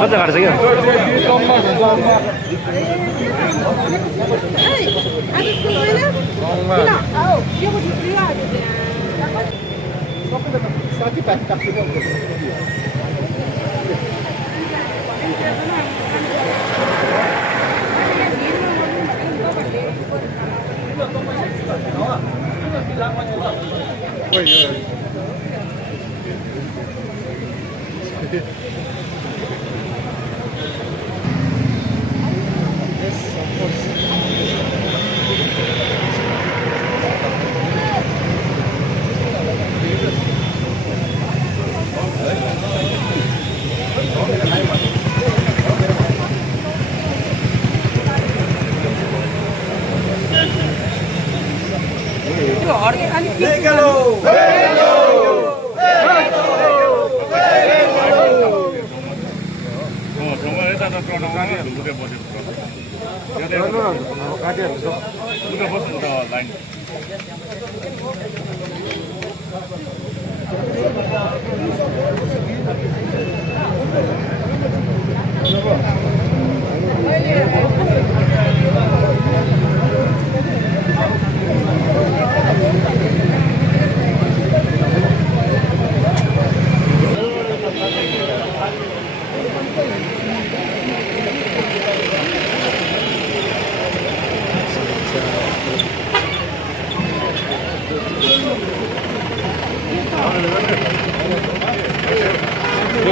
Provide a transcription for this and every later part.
मजा काट्छ क्या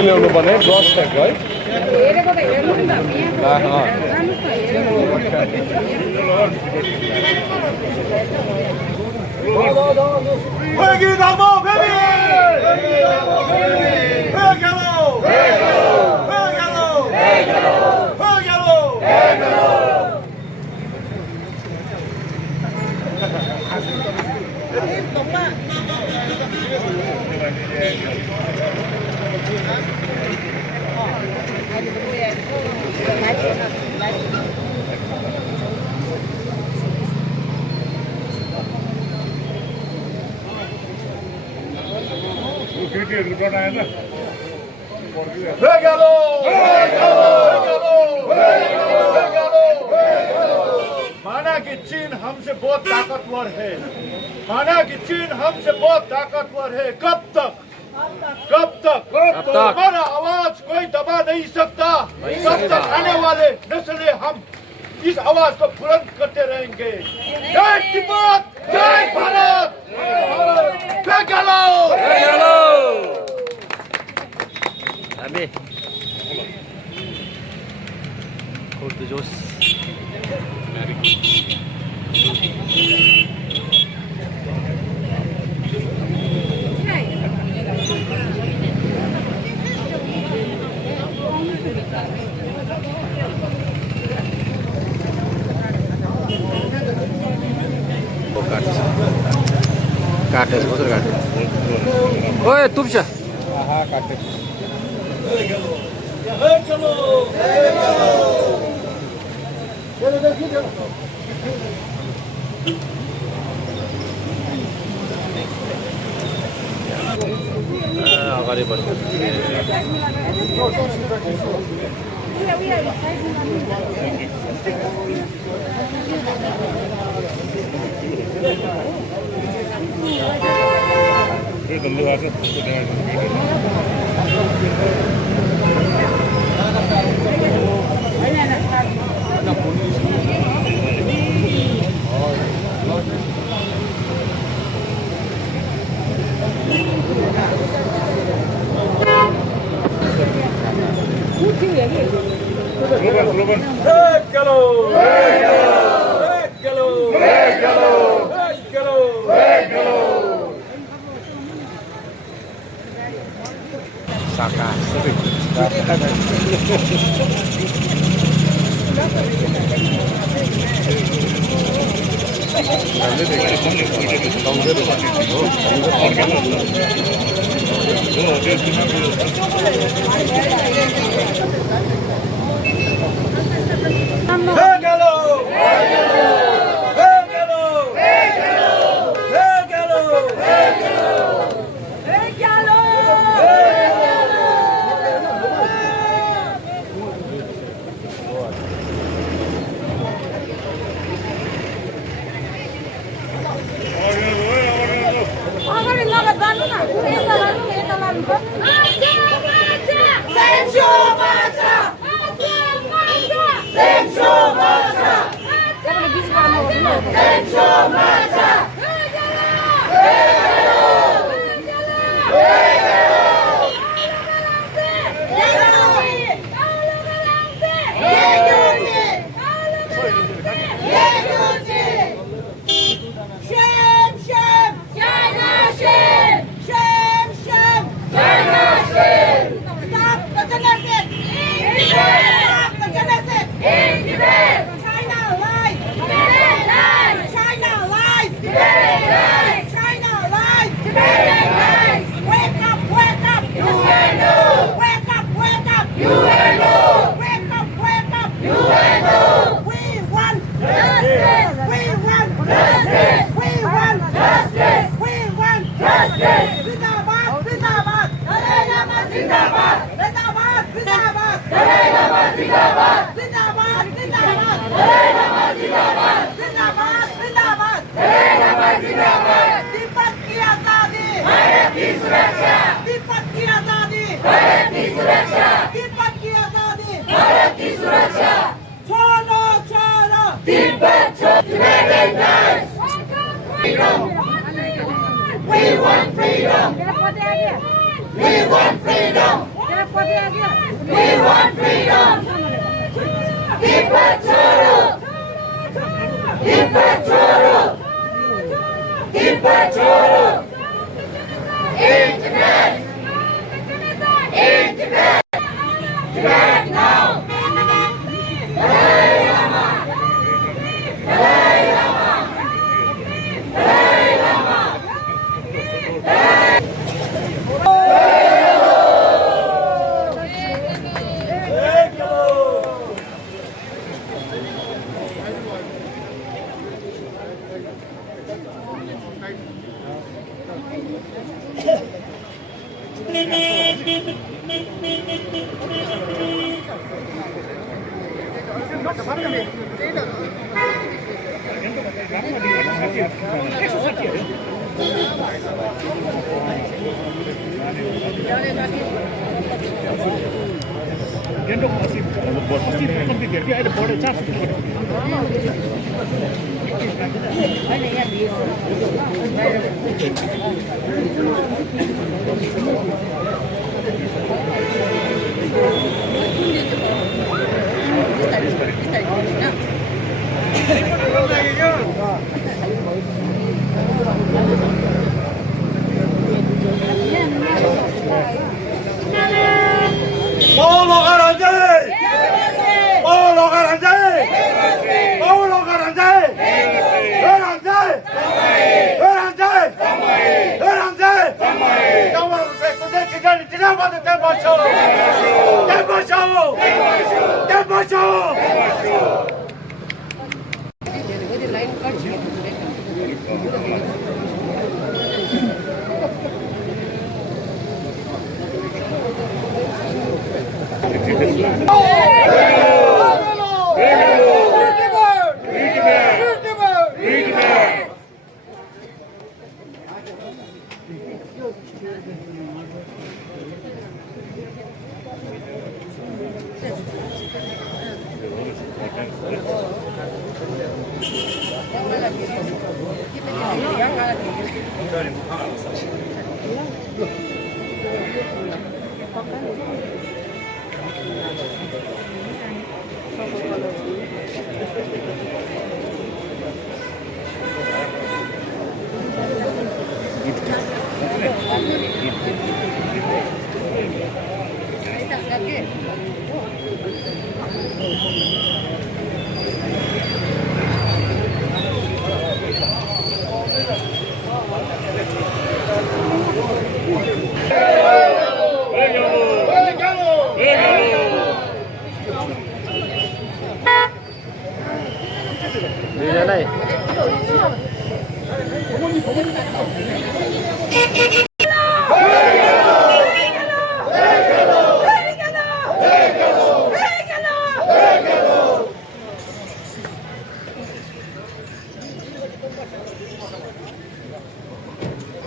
ल्याउनु पर्ने ग्रस ट्याग है माना कि चीन हमसे बहुत ताकतवर है, माना कि चीन हमसे बहुत ताकतवर है। कब तक हमारा आवाज कोई दबा नहीं सकता। तब तक आने वाले नस्लें हम इस आवाज को बुलंद करते रहेंगे। जय तिब्बत, जय भारत। Abi. Kurtu Jos. काटे कसरी काटे ओए तुप्छ काटे अगाडि बस्छ जिंदाबाद जिंदाबाद जिंदाबाद जिंदाबाद जिंदाबाद जिंदाबाद जिंदाबाद जिंदाबाद जिंदाबाद जिंदाबाद दीपक की आजादी भारत की सुरक्षा दीपक की आजादी भारत की सुरक्षा दीपक की आजादी भारत की सुरक्षा छोड़ो छोड़ो दीपक freedom we want freedom we want freedom we want freedom दीपक छोड़ो दीपक छोड़ो दीपक छोड़ो internet internet now Dalai Lama Dalai Lama Dalai Lama Paulo Garanday! Paulo Garanday! Paulo Garanday! Garanday! Garanday! Garanday! Kamu saya tidak mahu tembaco! Tembaco! Tembaco!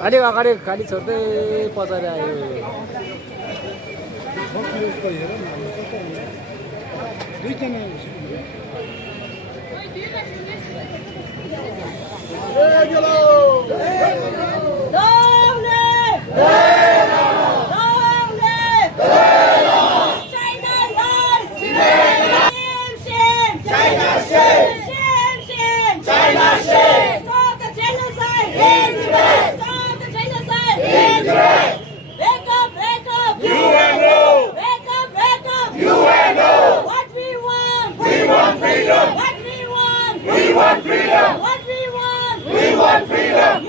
अलिक अगाडि खाली छोड्दै पछाडि आयो We want freedom!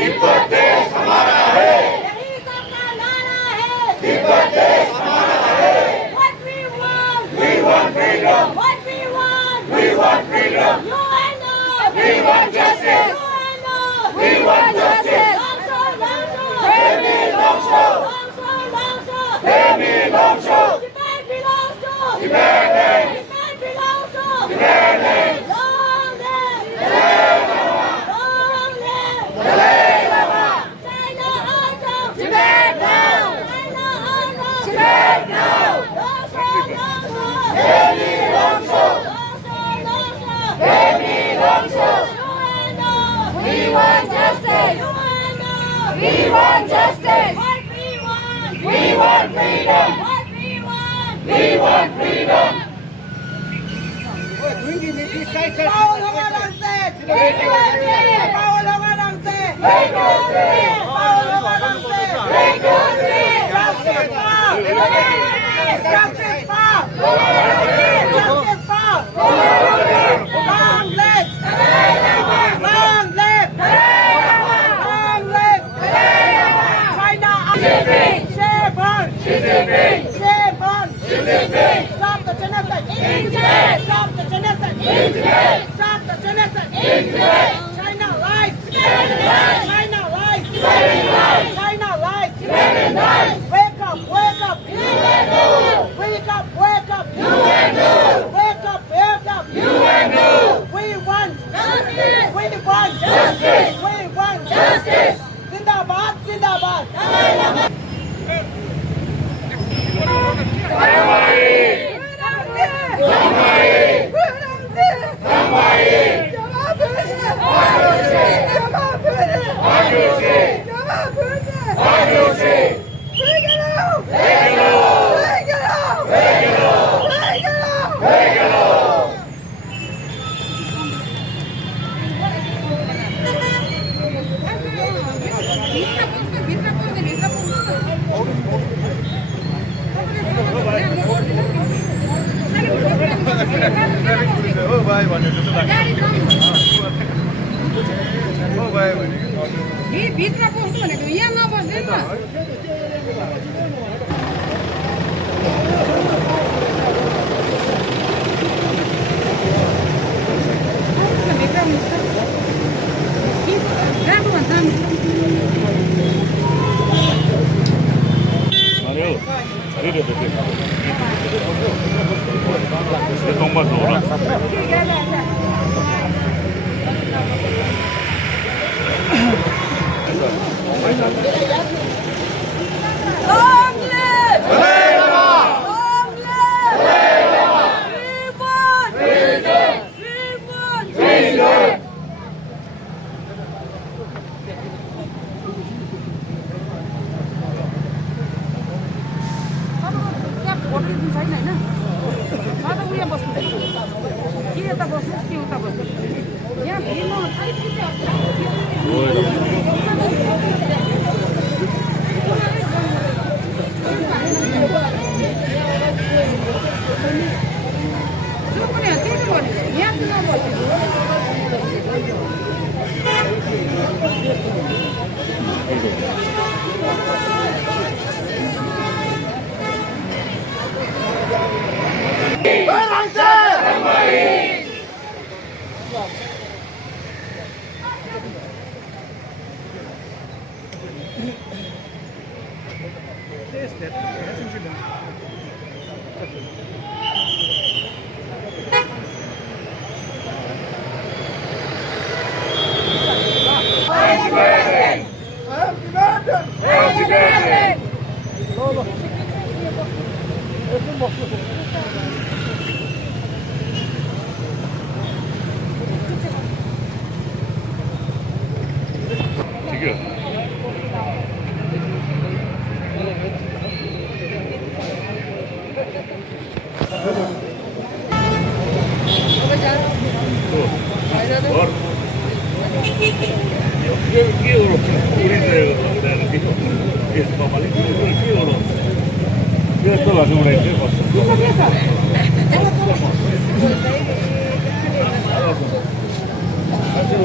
Tibet देश हमारा है, यही सबका नारा है, तिब्बत देश हमारा है। What we want, We want freedom, what we want, we want freedom, you and I, we want justice, you and I, we want justice. Baby Longsho, Baby Longsho, Tibet belongs to Tibetan, Tibet belongs to Tibetan. Long live Long live Dalai Lama, China Arthur Tibet now, China Arthur Tibet now. Baby Longsho, Baby Longsho. We want justice, we want justice. What we want, We want freedom, what we want. we want freedom. Paolo Malance, Paolo Malance, Paolo Malance, justice for, justice for, justice for, long live, long live, long live, China, Chevron, Chevron, stop the genocide, stop the genocide, stop the genocide, China lies, China lies, China lies, wake up, wake up, wake up, wake up, wake up, wake up, we want justice, we want justice, we want justice, Zindabad, Zindabad. भित्र बस्नु भनेको यहाँ नबस्दैन राम्रो Long live! Long live! We want freedom! We want freedom! त्यहाँ hotel पनि छैन होइन म त उयो बस्नु कि यता बस्नुहोस् कि उता बस्नुहोस् यहाँ भिडमा जो पनि त्यही त भनेको यहाँ चाहिँ नबस्नु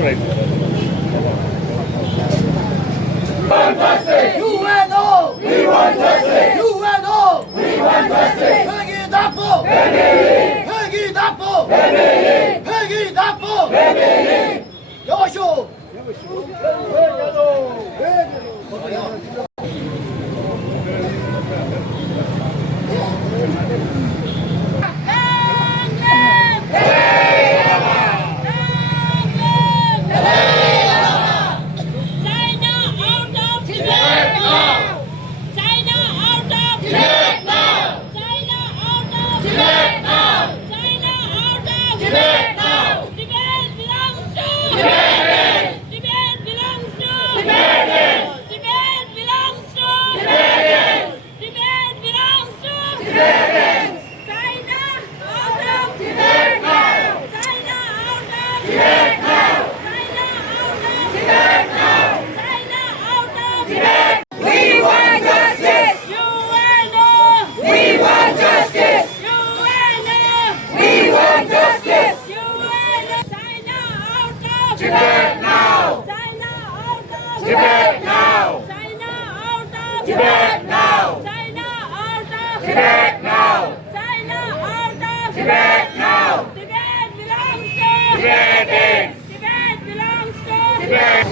Right. Tibet belongs to Tibetans. Tibet belongs to Tibetans. China out of Tibet now. China out of Tibet now. China out of Tibet now. China out of Tibet. We want justice. UN. We want justice. UN. We want justice. UN. China out of Tibet now. China out of Tibet now. China out of Tibet now. China out of Tibet now. China out of Tibet now. Tibet belongs to Tibetans. Tibet belongs to Tibet.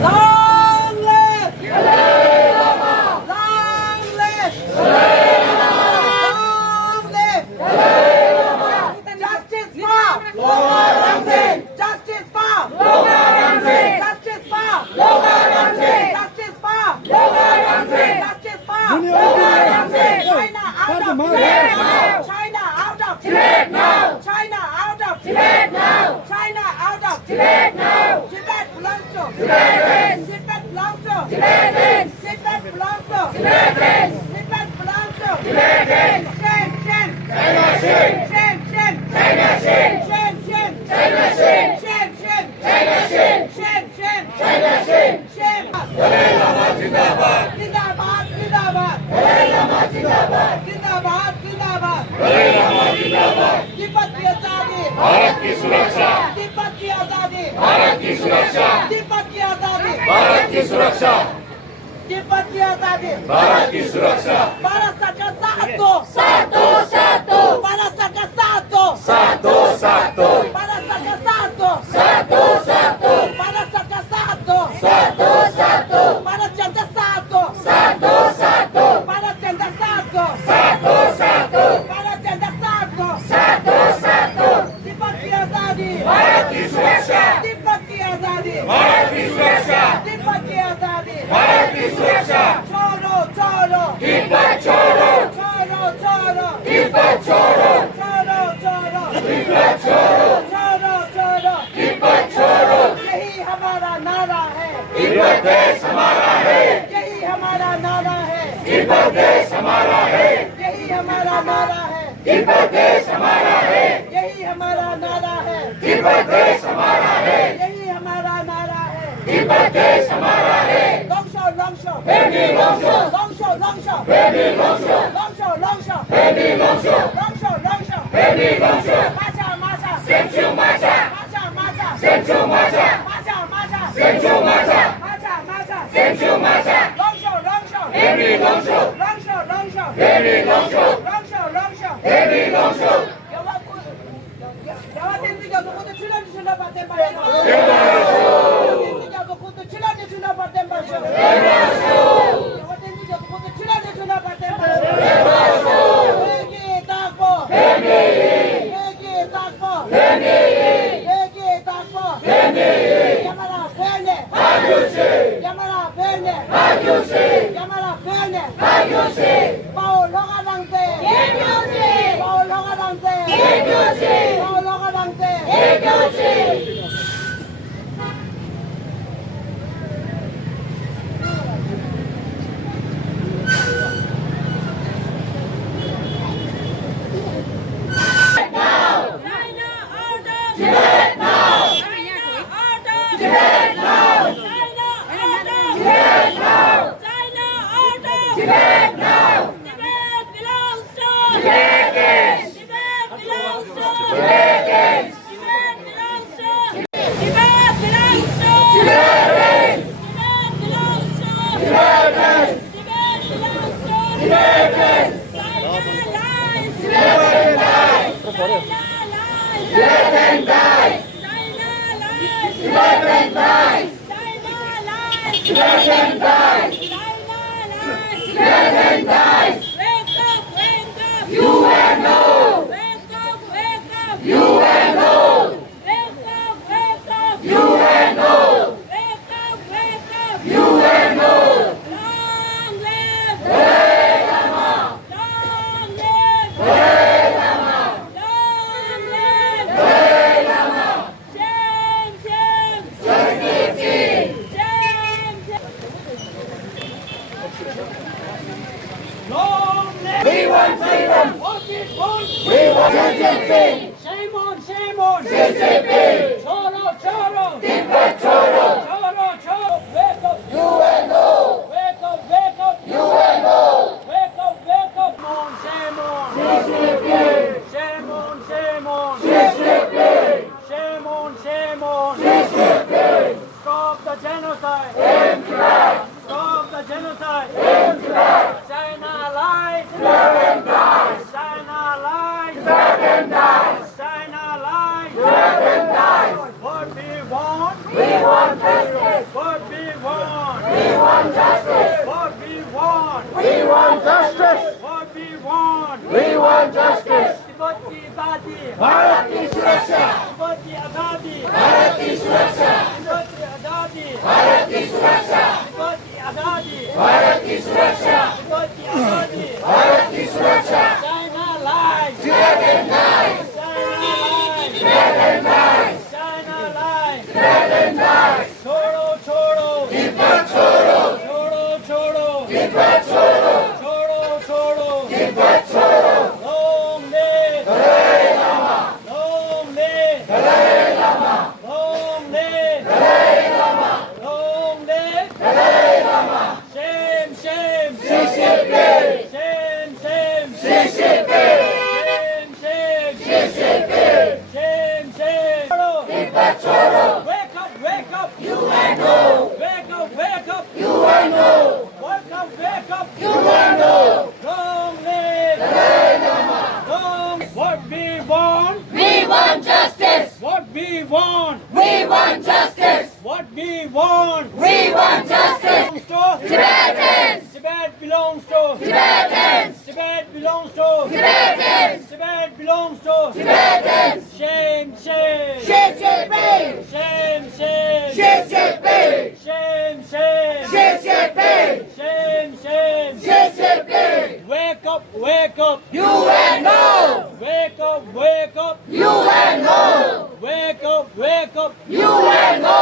Long live Dalai Lama! Long live Dalai Lama! Long live Dalai Lama! Justice for Loma Ramsing! Justice for Loma Ramsing! Justice for Loma Ramsing! Justice for Loma Ramsing! Justice for Loma Ramsing! China out of Tibet now! China out of Tibet now! China out of Tibet now! China out of Tibet now! Tibet belongs to Tibetans! Tibet belongs to Tibetans! Tibet belongs to Tibetans! Tibet belongs to Tibetans! Shen, Shen! China Shen! Shen, Shen! China Shen! Shen, Shen! China Shen! Shen, Shen! China Shen! Shen, Shen! China Shen! Shen! Dalai Lama Zindabad! Zindabad! Zindabad! Dalai Lama Zindabad! Zindabad! Zindabad! Dalai Lama Zindabad! Tibet की आजादी भारत की सुरक्षा तिब्बत की आजादी भारत की सुरक्षा तिब्बत की आजादी भारत की सुरक्षा तिब्बत की आजादी भारत की सुरक्षा भारत सरकार साथ दो साथ दो साथ दो भारत सरकार साथ दो साथ दो साथ दो भारत सरकार साथ दो साथ दो साथ दो भारत सरकार साथ दो साथ दो साथ दो भारत जनता साथ दो साथ दो साथ दो भारत जनता साथ दो साथ दो साथ दो भारत जनता साथ दो साथ दो साथ दो तिब्बत की आजादी भारत की सुरक्षा तिब्बत की आजादी भारत की सुरक्षा तिब्बत की आजादी भारत की सुरक्षा छोड़ो छोड़ो तिब्बत छोड़ो छोड़ो छोड़ो तिब्बत छोड़ो छोड़ो छोड़ो तिब्बत छोड़ो छोड़ो छोड़ो तिब्बत छोड़ो यही हमारा नारा है तिब्बत देश हमारा है यही हमारा नारा है तिब्बत देश हमारा है यही हमारा नारा है तिब्बत देश हमारा है यही हमारा नारा है तिब्बत देश हमारा है यही हमारा नारा है तिब्बत देश हमारा है लॉन्गशो लॉन्गशो Baby Longsho, लॉन्गशो लॉन्गशो Baby Longsho, लॉन्गशो लॉन्गशो Baby Longsho, लॉन्गशो लॉन्गशो Baby Longsho, matcha matcha Senchu Macha, matcha matcha Senchu Macha, matcha matcha Senchu Macha, matcha matcha Senchu Macha, लॉन्गशो लॉन्गशो Baby Longsho, लॉन्गशो लॉन्गशो Baby Longsho, लॉन्गशो लॉन्गशो Baby Longsho, 야와텐지가 그것도 출연주나 받대 말이야. 야와텐지가 그것도 출연주나 받대 말이야. 야와텐지가 그것도 출연주나 받대 말이야. 회기 닦고. 회기 닦고. 회기 닦고. 야마라 페네. 야마라 페네. 야마라 페네. 바오 로가 Tibetan dies. China lies. Tibetan dies. Wake up, wake up. UNO. Wake up, wake up. UNO. Wake up, wake up. UNO. Wake up, wake up. UNO. Long live Dalai Lama. Long live Dalai Lama. Long live Dalai Lama. Shame, shame. Shame, shame. Long live. We want freedom. We want justice. Shame on, shame on. CCP. Choro, choro. Tibet choro. Choro, choro. Wake up. UNO. Wake up, wake up. UNO. Wake up, wake up. Shame on, CCP. Shame on, shame on. CCP. Shame on, shame on. CCP. Stop the genocide. Stop the genocide. China lies. Tibetan dies. China lies. Tibetan dies. China lies. Tibetan dies. What we want justice. What we want justice. What we want justice. What we want justice. Tibet की आजादी. भारत की सुरक्षा. तिब्बत की आजादी. भारत की सुरक्षा. तिब्बत की आजादी. भारत की सुरक्षा. तिब्बत की आजादी. भारत की सुरक्षा. तिब्बत की आजादी. भारत की सुरक्षा. China lies. Tibetan dies. China lies. Tibetan dies. China lies. Tibetan dies. छोड़ो छोड़ो. तिब्बत छोड़ो. छोड़ो छोड़ो. तिब्बत छोड़ो. छोड़ो छोड़ो. तिब्बत छोड़ो. Long live Dalai Lama. Long live Dalai Lama. Long live Dalai Lama. Long live Dalai Lama. Shame, shame. CCP. Shame, shame. CCP. Shame, shame. CCP. Shame, shame. Tibet choro. Wake up, wake up. UNO. Wake up, wake up. UNO. Wake up, wake up. UNO. Long live Dalai Lama. Long. What we want justice. What we want justice. What we want justice. Tibetans. Tibet belongs to Tibetans. Tibet belongs to Tibetans. Tibet belongs to Tibetans. Shame, shame. Shame, shame. Shame, shame. Shame, shame. Shame, shame. Wake up, wake up. UNO. Wake up, wake up. UNO. Wake up, wake up. UNO.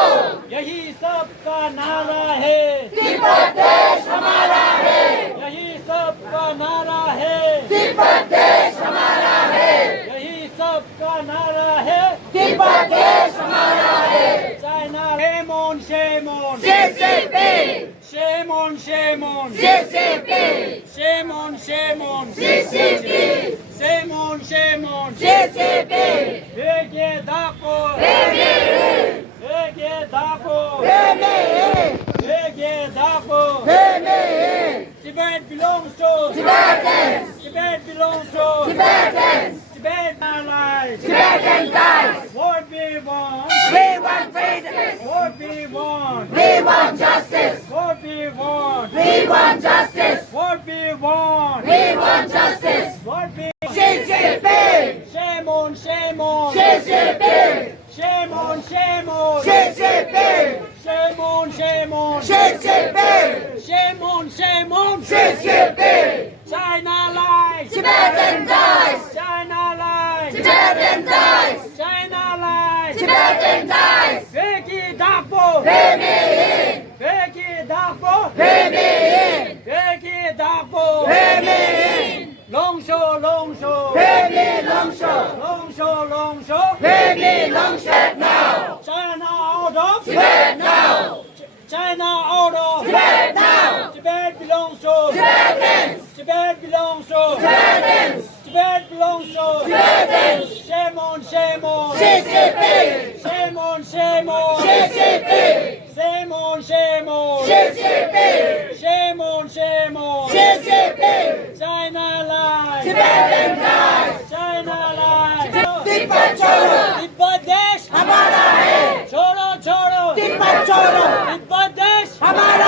यही सबका नारा है. तिब्बत देश हमारा है. यही सबका नारा है. तिब्बत देश हमारा है. यही सबका नारा है. तिब्बत देश हमारा है. China, shame on, shame on. CCP. Shame on, shame on. CCP. Shame on, shame on. CCP. Shame on, shame on. CCP. Ege dako. Ege dako. Ege dako. Tibet belongs to Tibetans. Tibet belongs to Tibetans. Tibetan lies. Tibetan dies. What we want freedom. What we want justice. What we want justice. What we want justice. What we CCP. Shame on, shame on. CCP. Shame on, shame on. CCP. Shame on, shame on. CCP. Shame on, shame on. CCP. China lies. Tibetan dies. China lies. Tibetan dies. China lies. Tibetan dies. Veki Dakpo. Remain. Veki Dakpo. Remain. Veki Dakpo. Remain. Long show, long show. Remain, long show. Long show, long show. Remain, long show. Now. China out of Tibet now. China out of Tibet now. Tibet belongs to Tibetans. Tibet belongs to Tibetans. Tibet belongs to Tibetans. Shame on, shame on. CCP. Shame on, shame on. CCP. Shame on, shame on. CCP. Shame on, shame on. CCP. China lies. Tibetan dies. China lies. Tibet छोड़ो. तिब्बत देश हमारा है. छोड़ो छोड़ो. तिब्बत छोड़ो. तिब्बत देश हमारा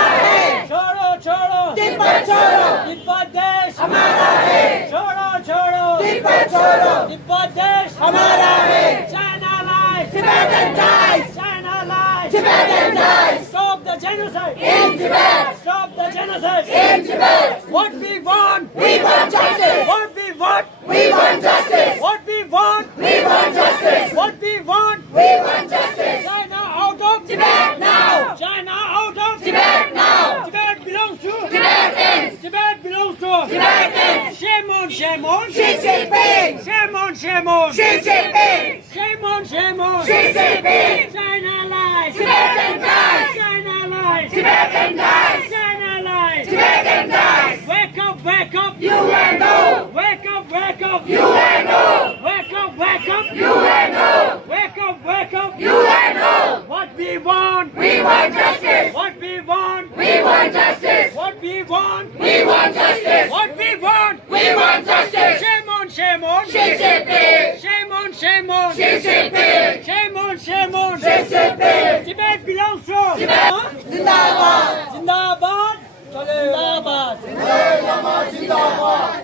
छोड़ो तिब्बत देश हमारा है छोड़ो छोड़ो तिब्बत छोड़ो तिब्बत देश हमारा है China lies Tibetan dies China lies Tibetan dies Stop the genocide in Tibet Stop the genocide in Tibet What we want we want justice What we want we want justice What we want we want justice What we want we want justice China out of Tibet now China out of Tibet now Tibet belongs to Tibetans Tibet belongs to Tibetans Shame on shame on Xi Jinping Shame on shame on Xi Jinping Shame on shame on Xi Jinping China lies Tibetan dies China lies Tibetan dies China lies Tibetan dies Wake up wake up UNO Wake up wake up UNO Wake up wake up UNO Wake up wake up UNO What we want we want justice What we want we want justice What we want we want justice What we want we want justice Shame on shame on Xi Jinping Shame on shame on Xi Jinping Shame on shame on Xi Jinping Tibet belongs to Tibet Zindabad Zindabad Zindabad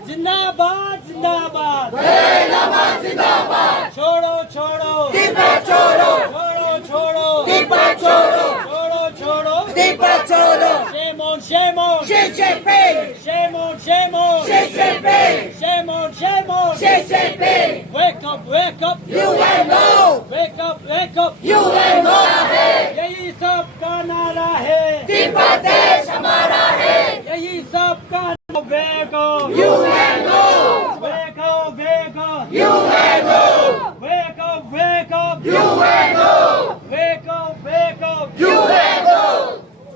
Zindabad Zindabad Dalai Lama Zindabad छोड़ो छोड़ो Tibet छोड़ो छोड़ो छोड़ो Tibet छोड़ो छोड़ो छोड़ो Tibet छोड़ो Shame on shame on Xi Jinping Shame on shame on Xi Jinping Shame on shame on Xi Jinping Wake up wake up UNO Wake up wake up UNO है यही सब का नारा है तिब्बत देश हमारा है यही सब का Wake up UNO Wake up wake up UNO Wake up wake up UNO Wake up wake up UNO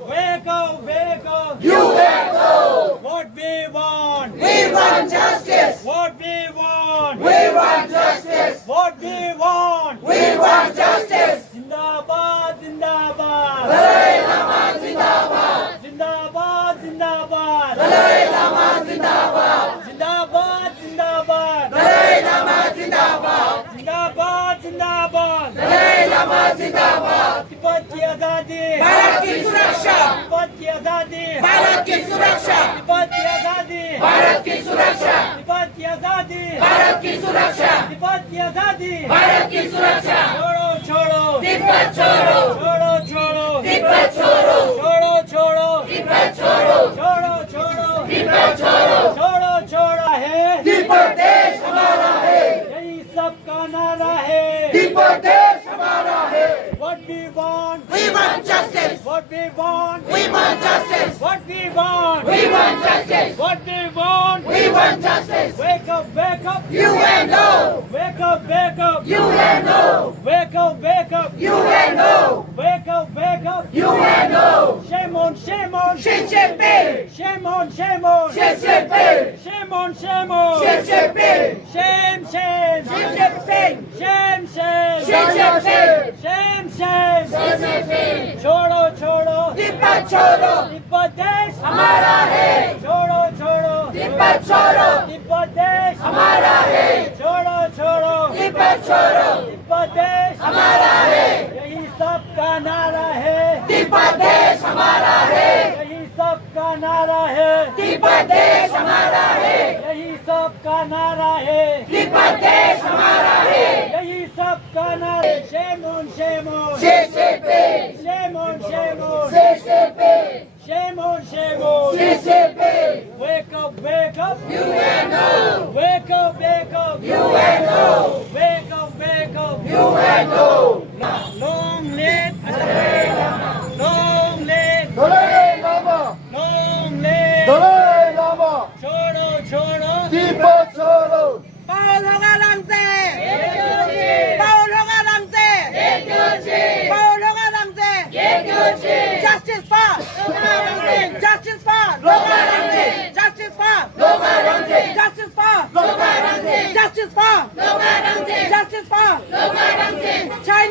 Wake up wake up UNO What we want we want justice What we want we want justice What we want we want justice Zindabad Zindabad Dalai Lama Zindabad Zindabad Zindabad Dalai Lama Zindabad Zindabad Zindabad Dalai Lama Zindabad Zindabad Zindabad Dalai Lama Zindabad Tibet की आजादी भारत की सुरक्षा तिब्बत की आजादी भारत की सुरक्षा तिब्बत की आजादी भारत की सुरक्षा तिब्बत की आजादी भारत की सुरक्षा तिब्बत की आजादी भारत की सुरक्षा छोड़ो छोड़ो तिब्बत छोड़ो छोड़ो छोड़ो तिब्बत छोड़ो छोड़ो छोड़ो तिब्बत छोड़ो छोड़ो छोड़ो तिब्बत छोड़ो छोड़ो छोड़ा है तिब्बत देश हमारा है यही सब का नारा है तिब्बत देश हमारा है What we want we want justice What we want we want justice What we want we want justice What we want we want justice Wake up wake up UNO Wake up wake up UNO Wake up wake up UNO Wake up wake up UNO Shame on shame on Xi Jinping Shame on shame on Xi Jinping Shame on shame on Xi Jinping Shame shame Xi Jinping Shame shame Xi Jinping Shame shame Xi Jinping छोड़ो छोड़ो तिब्बत छोड़ो तिब्बत देश हमारा है छोड़ो छोड़ो तिब्बत छोड़ो तिब्बत देश हमारा है छोड़ो छोड़ो तिब्बत छोड़ो तिब्बत देश हमारा है यही सब का नारा है तिब्बत देश हमारा है यही सब का नारा है तिब्बत देश हमारा है यही सब का नारा है तिब्बत देश हमारा है यही सब का नारा Shame on shame on Xi Jinping Shame on shame on Xi Jinping Shame on shame on Xi Jinping Wake up wake up UNO Wake up wake up UNO Wake up wake up UNO Long live Long live Dalai Lama Long live Dalai Lama छोड़ो छोड़ो Tibet छोड़ो Paulo Galante Paulo Galante Paulo Galante Justice for Justice for Justice for Justice for Justice for Justice for China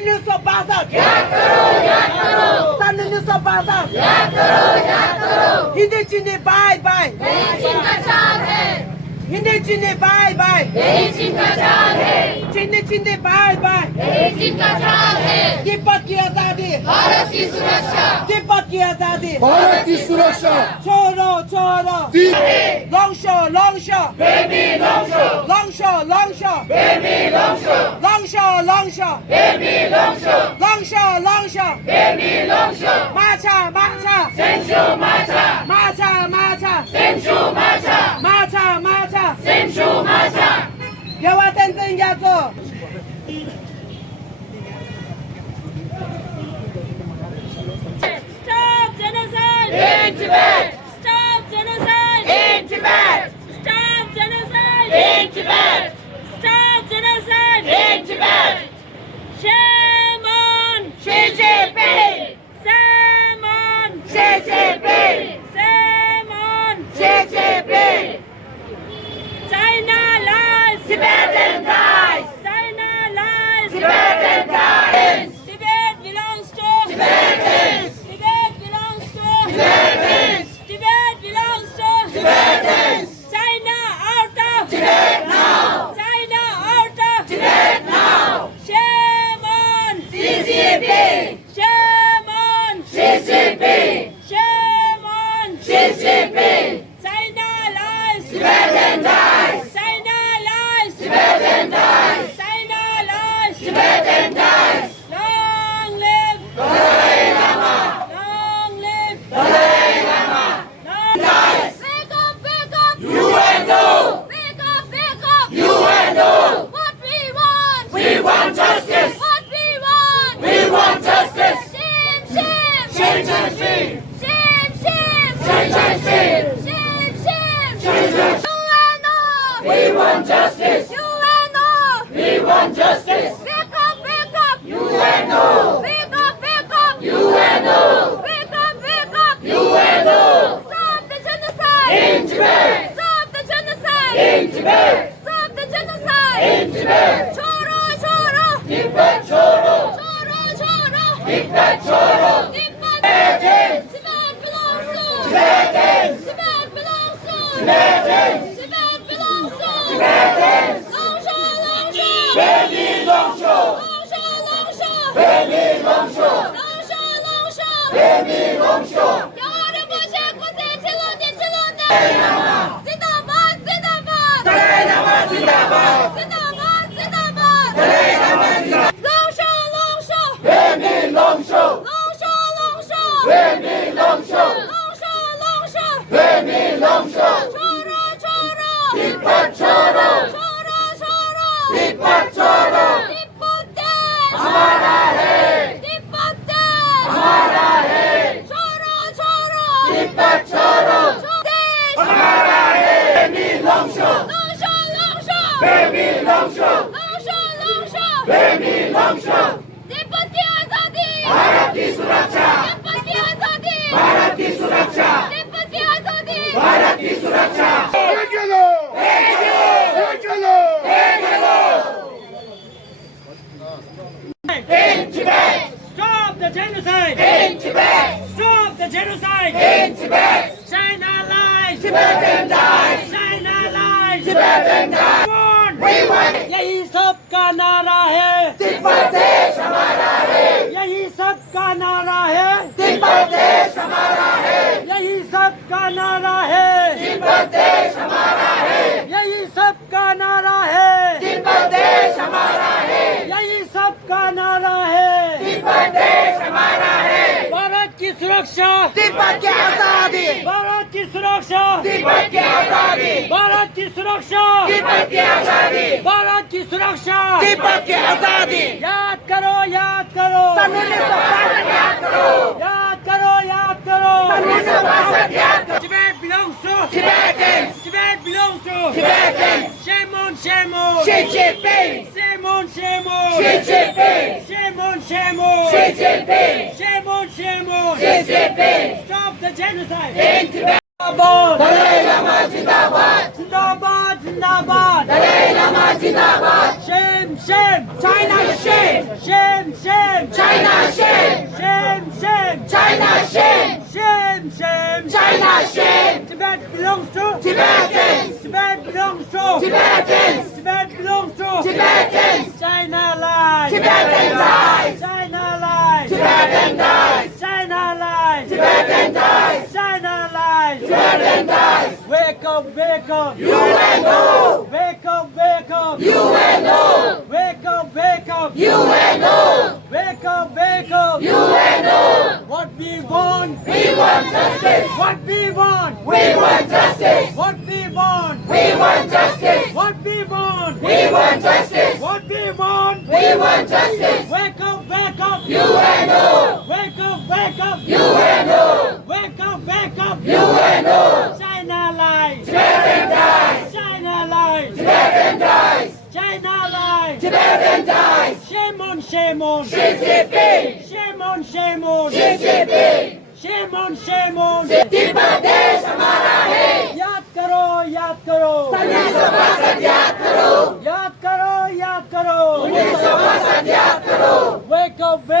1962 सन 1962 हिंदी चीनी bye bye Hindi चीनी bye bye चीनी चीनी bye bye Tibet की आजादी तिब्बत की आजादी भारत की सुरक्षा छोड़ो छोड़ो लॉन्गशो लॉन्गशो लॉन्गशो लॉन्गशो लॉन्गशो लॉन्गशो लॉन्गशो माछा माछा माछा माछा माछा जेव्हा त्यांचं इंग्याचं Stop genocide! In Tibet! Stop genocide! In Tibet! Stop genocide! In Tibet! Stop genocide! In Tibet! Shame on! Xi Jinping! Shame on! Xi Jinping! Shame on! Xi Jinping! China lies! Tibetan dies! China lies! Tibetan dies! Tibet belongs to Tibetans! Tibet belongs to Tibetans! Tibet belongs to Tibetans! China out of Tibet now! China out of Tibet now! Shame on! Xi Jinping! Shame on! Xi Jinping! Shame on! Xi Jinping! China lies! Tibetan dies! China lies! Tibetan dies! China lies! Tibetan dies! Long live! Dalai Lama! Long live! Dalai Lama! Long Dies! Wake up! Wake up! UNO! Wake up! Wake up! UNO! What we want! We want justice! What we want! We want justice! Shame! Shame! Xi Jinping! Shame! Shame! Xi Jinping! Shame! Shame! Xi Jinping! UNO! We want justice! UNO! We want justice! Wake up! Wake up! UNO! Wake up! Wake up! UNO! Wake up! Wake up! UNO! Stop the genocide! In Tibet! Stop the genocide! In Tibet! Stop the genocide! In Tibet! Choro! Choro! Tibet choro! Choro! Choro! Tibet choro! Tibet belongs to Tibetans! Tibet belongs to Tibetans! Tibet belongs to Tibetans! Longsho! Longsho! Baby Longsho! Longsho! Longsho! Baby Longsho! Longsho! Longsho! Baby Longsho! 여러분의 곳에 칠론이 칠론네 지나만 지나만 Dalai Lama Zindabad! 지나만 지나만 Dalai Lama Zindabad! 롱쇼 롱쇼 Baby Longsho! 롱쇼 롱쇼 Baby Longsho! 롱쇼 롱쇼 Baby Longsho! 초로 초로 Tibet choro! 초로 초로 Tibet choro! 띠뽀떼 हमारा है! 띠뽀떼 हमारा है! 초로 초로 Tibet choro! हमारा है! Baby Longsho! 롱쇼 롱쇼 Baby Longsho! 롱쇼 롱쇼 Baby Longsho! 띠뽀떼 आजादी भारत की सुरक्षा! 띠뽀떼 आजादी भारत की सुरक्षा! 띠뽀떼 आजादी भारत की सुरक्षा! Ekelo! Ekelo! In Tibet! Stop the genocide! In Tibet! Stop the genocide! In Tibet! China lies! Tibetan dies! China lies! Tibetan dies! We want यही सबका नारा है, तिब्बत देश हमारा है! यही सबका नारा है, तिब्बत देश हमारा है! यही सबका नारा है, तिब्बत देश हमारा है! यही सबका नारा है, तिब्बत देश हमारा है! यही सबका नारा है। तिब्बत देश हमारा है! भारत की सुरक्षा, तिब्बत की आजादी! भारत की सुरक्षा, तिब्बत की आजादी! भारत की सुरक्षा, तिब्बत की आजादी! भारत की सुरक्षा। तिब्बत की आजादी! याद करो, याद करो, सन 1962 याद करो! याद करो, याद करो। सन 1962 याद करो! Tibet belongs to Tibetans! Tibet belongs to Tibetans! Shame on, shame on. Xi Jinping! Shame on, shame on. Xi Jinping! Shame on, shame on. Xi Jinping! Shame on, shame on. Xi Jinping! Stop the genocide. In Tibet! Zindabad, Dalai Lama Zindabad! Zindabad, Zindabad. Dalai Lama Zindabad! Shame, shame. shame. China shame. Shame, shame. China shame. Shame, shame. China shame. Shame, shame. China shame. Tibet belongs to Tibetans. Tibet belongs to Tibetans. Tibet belongs to Tibetans. China lies. Tibetan dies. China lies. Tibetan dies. China lies. Tibetan dies. China lies. Tibetan dies. Wake up, wake up. UNO. Wake up, wake up. UNO. Wake up, wake up. UNO. Wake up, wake up. UNO. What we want. We want justice. What we want. We want justice. What we want. We want justice. What we want. We want justice. What we want. We want justice. Wake up, wake up. UNO. Wake up, wake up. UNO. Wake up, wake up. UNO. China lies. Tibetan dies. China lies. Tibetan dies. China lies. Tibetan dies. Shame on, shame on. Xi Jinping. Shame on, shame on. Xi Jinping. Shame on, shame on. Tibet देश हमारा है. याद करो, याद करो. 1962 याद करो. याद करो, याद करो. 1962 याद करो. Wake up, wake